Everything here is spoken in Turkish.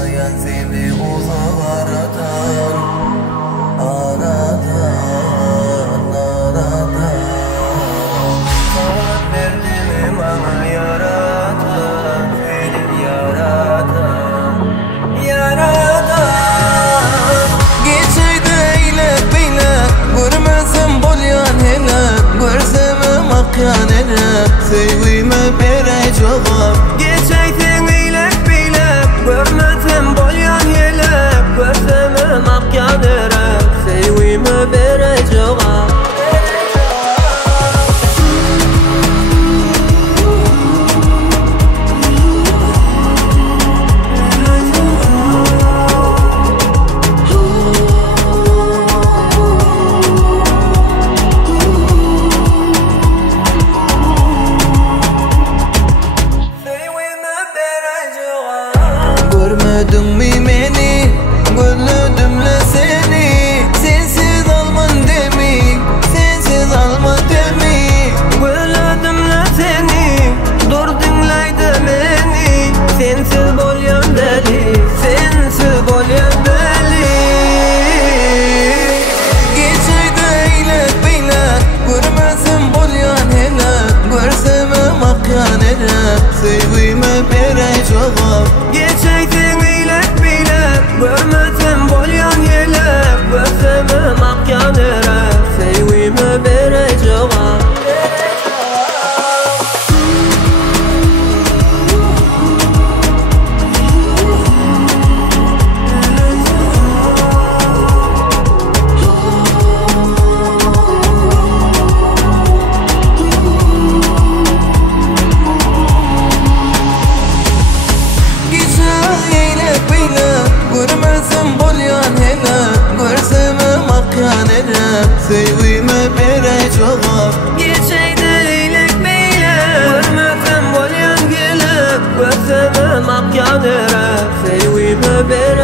Sayan seni uzak aradan, Saat derdimi bana yaratan, seni yaratan, Geçeydi eylep beylep, görmezim bolyan helep, görsem akyan elep, sevgime bere cevap. Geçeydi eylep beylep, görmezim bolyan helep, görsem akyan elep, sevgime bere cevap. Görmedin mi beni, gönlümle seni, sensiz alman demi, sensiz alma demi. Gönlümle seni, dur dinleydi beni, sensiz bolyan deli, sensiz bolyan deli. Geçeydi eylep beylep, görmezim bolyan helep, görsem akyan elep, sevgime bere cevap. Geçeydi eylep beylep, görmezim bolyan helep, görsem akyan elep, sevgime bere cevap. Sevgime bere cevap. Geçeydi eylep beylep, görmezim bolyan helep, görsem akyan elep, sevgime bere